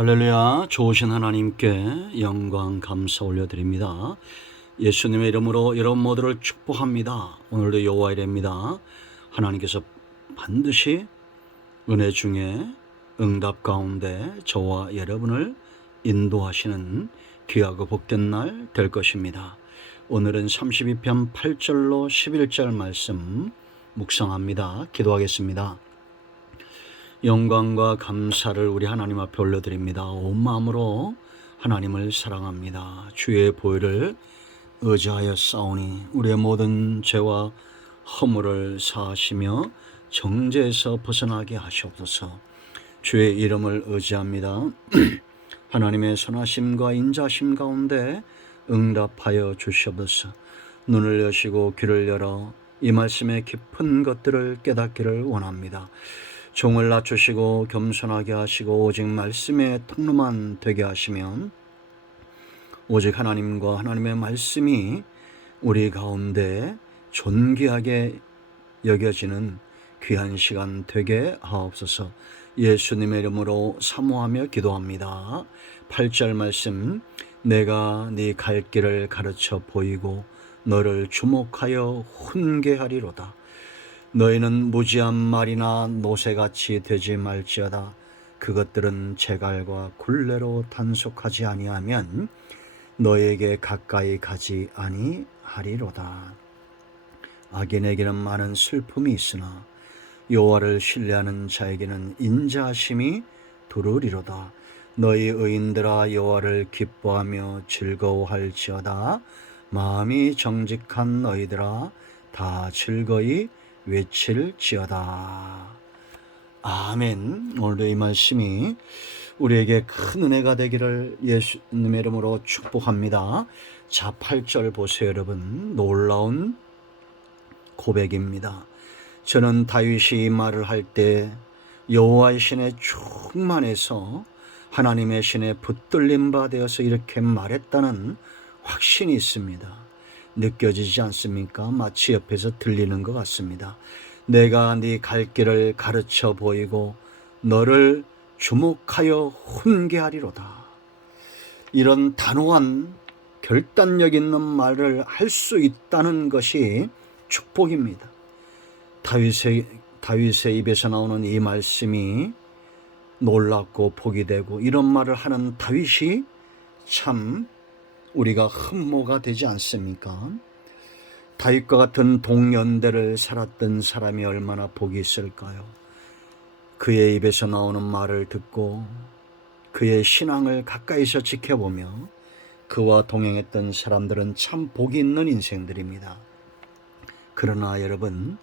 할렐루야. 좋으신 하나님께 영광 감사 올려드립니다. 예수님의 이름으로 여러분 모두를 축복합니다. 오늘도 여호와이래입니다. 하나님께서 반드시 은혜 중에 응답 가운데 저와 여러분을 인도하시는 귀하고 복된 날 될 것입니다. 오늘은 32편 8절로 11절 말씀 묵상합니다. 기도하겠습니다. 영광과 감사를 우리 하나님 앞에 올려드립니다. 온 마음으로 하나님을 사랑합니다. 주의 보혈을 의지하여 싸우니 우리의 모든 죄와 허물을 사하시며 정죄에서 벗어나게 하시옵소서. 주의 이름을 의지합니다. 하나님의 선하심과 인자심 가운데 응답하여 주시옵소서. 눈을 여시고 귀를 열어 이 말씀의 깊은 것들을 깨닫기를 원합니다. 종을 낮추시고 겸손하게 하시고 오직 말씀의 통로만 되게 하시면 오직 하나님과 하나님의 말씀이 우리 가운데 존귀하게 여겨지는 귀한 시간 되게 하옵소서. 예수님의 이름으로 사모하며 기도합니다. 8절 말씀, 내가 네 갈 길을 가르쳐 보이고 너를 주목하여 훈계하리로다. 너희는 무지한 말이나 노새같이 되지 말지어다. 그것들은 재갈과 굴레로 단속하지 아니하면 너에게 가까이 가지 아니하리로다. 악인에게는 많은 슬픔이 있으나 여호와를 신뢰하는 자에게는 인자하심이 두루리로다. 너희 의인들아 여호와를 기뻐하며 즐거워할지어다. 마음이 정직한 너희들아 다 즐거이 외칠지어다. 아멘. 오늘도 이 말씀이 우리에게 큰 은혜가 되기를 예수님의 이름으로 축복합니다. 자, 8절 보세요 여러분. 놀라운 고백입니다. 저는 다윗이 이 말을 할 때 여호와의 신에 충만해서 하나님의 신에 붙들림 바 되어서 이렇게 말했다는 확신이 있습니다. 느껴지지 않습니까? 마치 옆에서 들리는 것 같습니다. 내가 네 갈 길을 가르쳐 보이고 너를 주목하여 훈계하리로다. 이런 단호한 결단력 있는 말을 할 수 있다는 것이 축복입니다. 다윗의 입에서 나오는 이 말씀이 놀랍고 복이 되고 이런 말을 하는 다윗이 참 우리가 흠모가 되지 않습니까? 다윗과 같은 동년대를 살았던 사람이 얼마나 복이 있을까요? 그의 입에서 나오는 말을 듣고 그의 신앙을 가까이서 지켜보며 그와 동행했던 사람들은 참 복이 있는 인생들입니다. 그러나 여러분,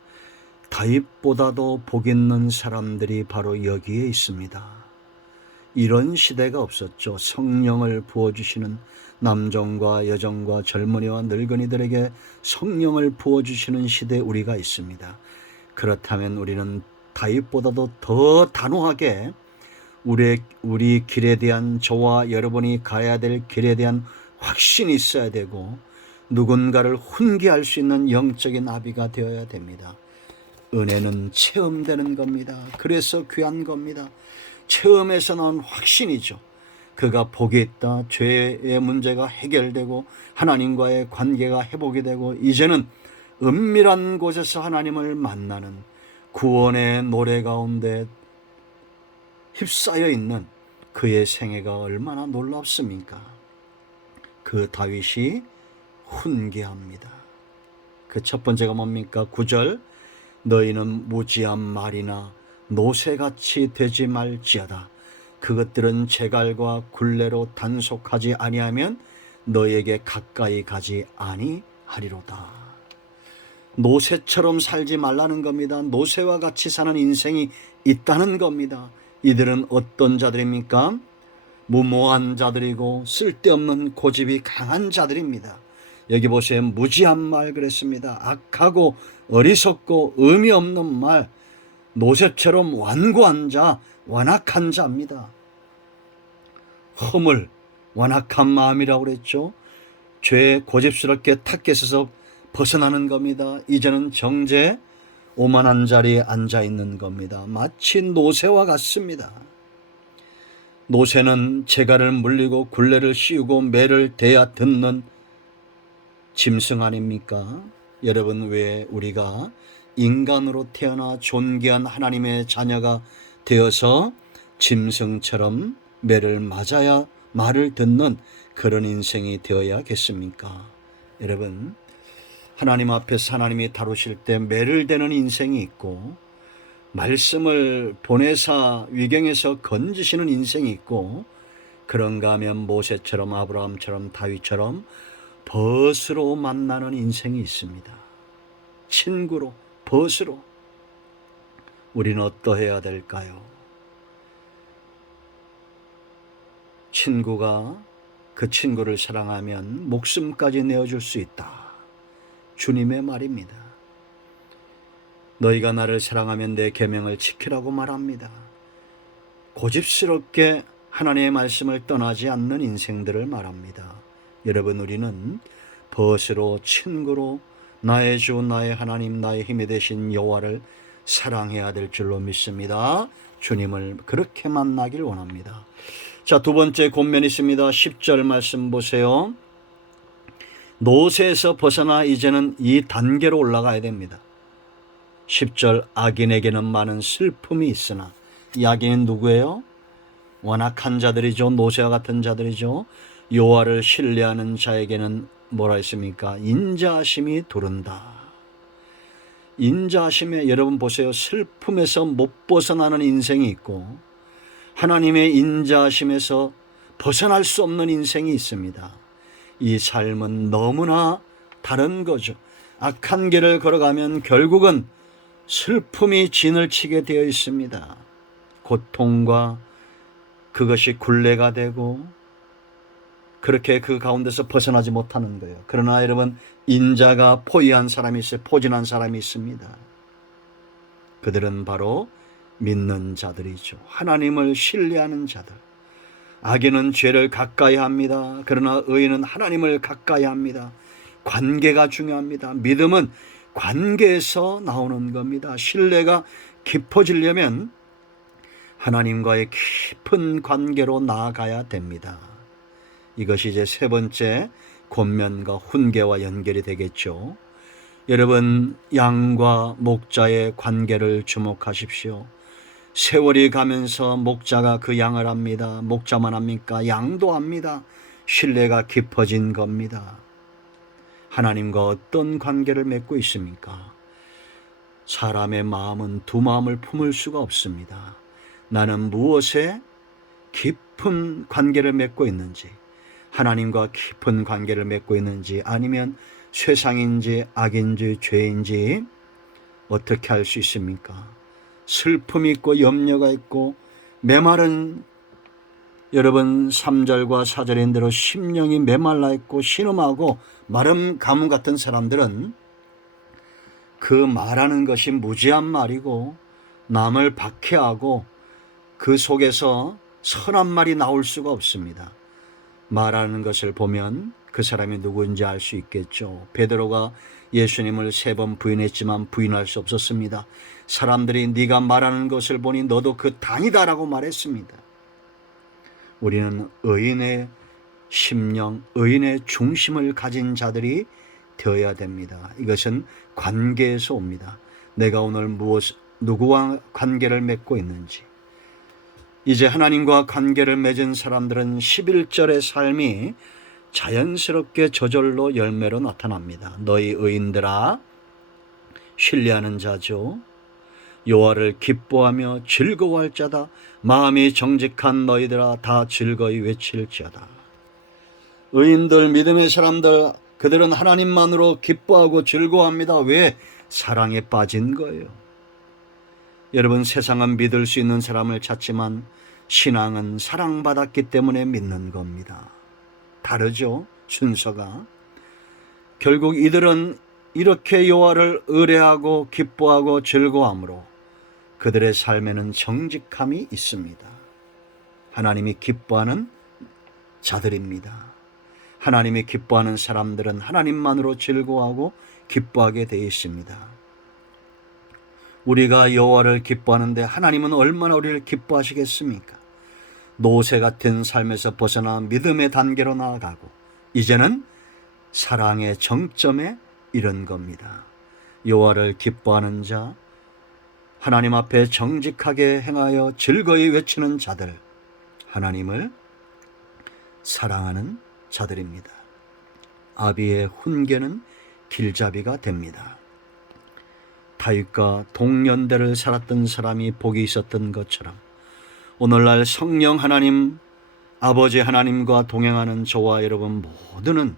다윗보다도 복 있는 사람들이 바로 여기에 있습니다. 이런 시대가 없었죠. 성령을 부어주시는 남종과 여종과 젊은이와 늙은이들에게 성령을 부어주시는 시대에 우리가 있습니다. 그렇다면 우리는 다윗보다도 더 단호하게 우리 길에 대한, 저와 여러분이 가야 될 길에 대한 확신이 있어야 되고 누군가를 훈계할 수 있는 영적인 나비가 되어야 됩니다. 은혜는 체험되는 겁니다. 그래서 귀한 겁니다. 체험에서 나온 확신이죠. 그가 복이 있다. 죄의 문제가 해결되고 하나님과의 관계가 회복이 되고 이제는 은밀한 곳에서 하나님을 만나는 구원의 노래 가운데 휩싸여 있는 그의 생애가 얼마나 놀랍습니까? 그 다윗이 훈계합니다. 그 첫 번째가 뭡니까? 9절, 너희는 무지한 말이나 노새같이 되지 말지어다. 그것들은 재갈과 굴레로 단속하지 아니하면 너에게 가까이 가지 아니하리로다. 노새처럼 살지 말라는 겁니다. 노새와 같이 사는 인생이 있다는 겁니다. 이들은 어떤 자들입니까? 무모한 자들이고 쓸데없는 고집이 강한 자들입니다. 여기 보세요. 무지한 말 그랬습니다. 악하고 어리석고 의미 없는 말, 노새처럼 완고한 자, 완악한 자입니다. 허물, 완악한 마음이라고 그랬죠. 죄에 고집스럽게 탁해서서 벗어나는 겁니다. 이제는 정죄, 오만한 자리에 앉아 있는 겁니다. 마치 노새와 같습니다. 노새는 재갈을 물리고 굴레를 씌우고 매를 대야 듣는 짐승 아닙니까? 여러분, 왜 우리가 인간으로 태어나 존귀한 하나님의 자녀가 되어서 짐승처럼 매를 맞아야 말을 듣는 그런 인생이 되어야겠습니까? 여러분, 하나님 앞에서 하나님이 다루실 때 매를 대는 인생이 있고, 말씀을 보내사 위경에서 건지시는 인생이 있고, 그런가 하면 모세처럼 아브라함처럼 다윗처럼 벗으로 만나는 인생이 있습니다. 친구로, 벗으로. 우리는 어떠해야 될까요? 친구가 그 친구를 사랑하면 목숨까지 내어줄 수 있다. 주님의 말입니다. 너희가 나를 사랑하면 내 계명을 지키라고 말합니다. 고집스럽게 하나님의 말씀을 떠나지 않는 인생들을 말합니다. 여러분, 우리는 벗으로 친구로 나의 주 나의 하나님 나의 힘이 되신 여호와를 사랑해야 될 줄로 믿습니다. 주님을 그렇게 만나길 원합니다. 자, 두 번째 권면 있습니다. 10절 말씀 보세요. 노새에서 벗어나 이제는 이 단계로 올라가야 됩니다. 10절 악인에게는 많은 슬픔이 있으나, 이 악인은 누구예요? 완악한 자들이죠. 노새와 같은 자들이죠. 여호와를 신뢰하는 자에게는 뭐라 했습니까? 인자하심이 두른다. 인자하심에, 여러분 보세요. 슬픔에서 못 벗어나는 인생이 있고 하나님의 인자하심에서 벗어날 수 없는 인생이 있습니다. 이 삶은 너무나 다른 거죠. 악한 길을 걸어가면 결국은 슬픔이 진을 치게 되어 있습니다. 고통과 그것이 굴레가 되고 그렇게 그 가운데서 벗어나지 못하는 거예요. 그러나 여러분, 인자가 포위한 사람이 있어요. 포진한 사람이 있습니다. 그들은 바로 믿는 자들이죠. 하나님을 신뢰하는 자들. 악인은 죄를 가까이 합니다. 그러나 의인은 하나님을 가까이 합니다. 관계가 중요합니다. 믿음은 관계에서 나오는 겁니다. 신뢰가 깊어지려면 하나님과의 깊은 관계로 나아가야 됩니다. 이것이 이제 세 번째 권면과 훈계와 연결이 되겠죠. 여러분, 양과 목자의 관계를 주목하십시오. 세월이 가면서 목자가 그 양을 압니다. 목자만 합니까? 양도 압니다. 신뢰가 깊어진 겁니다. 하나님과 어떤 관계를 맺고 있습니까? 사람의 마음은 두 마음을 품을 수가 없습니다. 나는 무엇에 깊은 관계를 맺고 있는지, 하나님과 깊은 관계를 맺고 있는지, 아니면 세상인지 악인지 죄인지 어떻게 알 수 있습니까? 슬픔이 있고 염려가 있고 메마른, 여러분 3절과 4절인 대로 심령이 메말라 있고 신음하고 마른 가뭄 같은 사람들은 그 말하는 것이 무지한 말이고 남을 박해하고 그 속에서 선한 말이 나올 수가 없습니다. 말하는 것을 보면 그 사람이 누구인지 알 수 있겠죠. 베드로가 예수님을 3번 부인했지만 부인할 수 없었습니다. 사람들이 네가 말하는 것을 보니 너도 그 당이다라고 말했습니다. 우리는 의인의 심령, 의인의 중심을 가진 자들이 되어야 됩니다. 이것은 관계에서 옵니다. 내가 오늘 누구와 관계를 맺고 있는지. 이제 하나님과 관계를 맺은 사람들은 11절의 삶이 자연스럽게 저절로 열매로 나타납니다. 너희 의인들아, 신뢰하는 자죠. 여호와를 기뻐하며 즐거워할 자다. 마음이 정직한 너희들아 다 즐거이 외칠지어다. 의인들, 믿음의 사람들, 그들은 하나님만으로 기뻐하고 즐거워합니다. 왜? 사랑에 빠진 거예요. 여러분, 세상은 믿을 수 있는 사람을 찾지만 신앙은 사랑받았기 때문에 믿는 겁니다. 다르죠? 순서가. 결국 이들은 이렇게 여호와를 의뢰하고 기뻐하고 즐거워함으로 그들의 삶에는 정직함이 있습니다. 하나님이 기뻐하는 자들입니다. 하나님이 기뻐하는 사람들은 하나님만으로 즐거워하고 기뻐하게 되어 있습니다. 우리가 여호와를 기뻐하는데 하나님은 얼마나 우리를 기뻐하시겠습니까? 노새 같은 삶에서 벗어나 믿음의 단계로 나아가고 이제는 사랑의 정점에 이른 겁니다. 여호와를 기뻐하는 자, 하나님 앞에 정직하게 행하여 즐거이 외치는 자들, 하나님을 사랑하는 자들입니다. 아비의 훈계는 길잡이가 됩니다. 다윗과 동년대를 살았던 사람이 복이 있었던 것처럼 오늘날 성령 하나님, 아버지 하나님과 동행하는 저와 여러분 모두는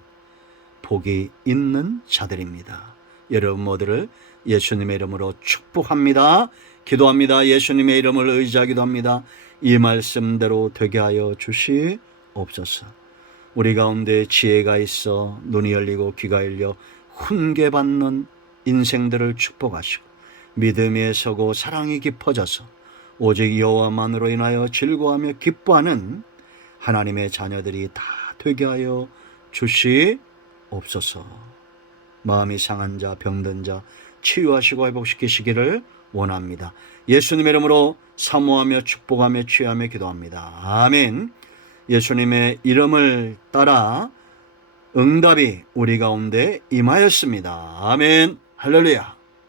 복이 있는 자들입니다. 여러분 모두를 예수님의 이름으로 축복합니다. 기도합니다. 예수님의 이름을 의지하기도 합니다. 이 말씀대로 되게 하여 주시옵소서. 우리 가운데 지혜가 있어 눈이 열리고 귀가 열려 훈계받는 인생들을 축복하시고 믿음에 서고 사랑이 깊어져서 오직 여호와만으로 인하여 즐거워하며 기뻐하는 하나님의 자녀들이 다 되게 하여 주시옵소서. 마음이 상한 자, 병든 자 치유하시고 회복시키시기를 원합니다. 예수님의 이름으로 사모하며 축복하며 취하며 기도합니다. 아멘. 예수님의 이름을 따라 응답이 우리 가운데 임하였습니다. 아멘. 할렐루야.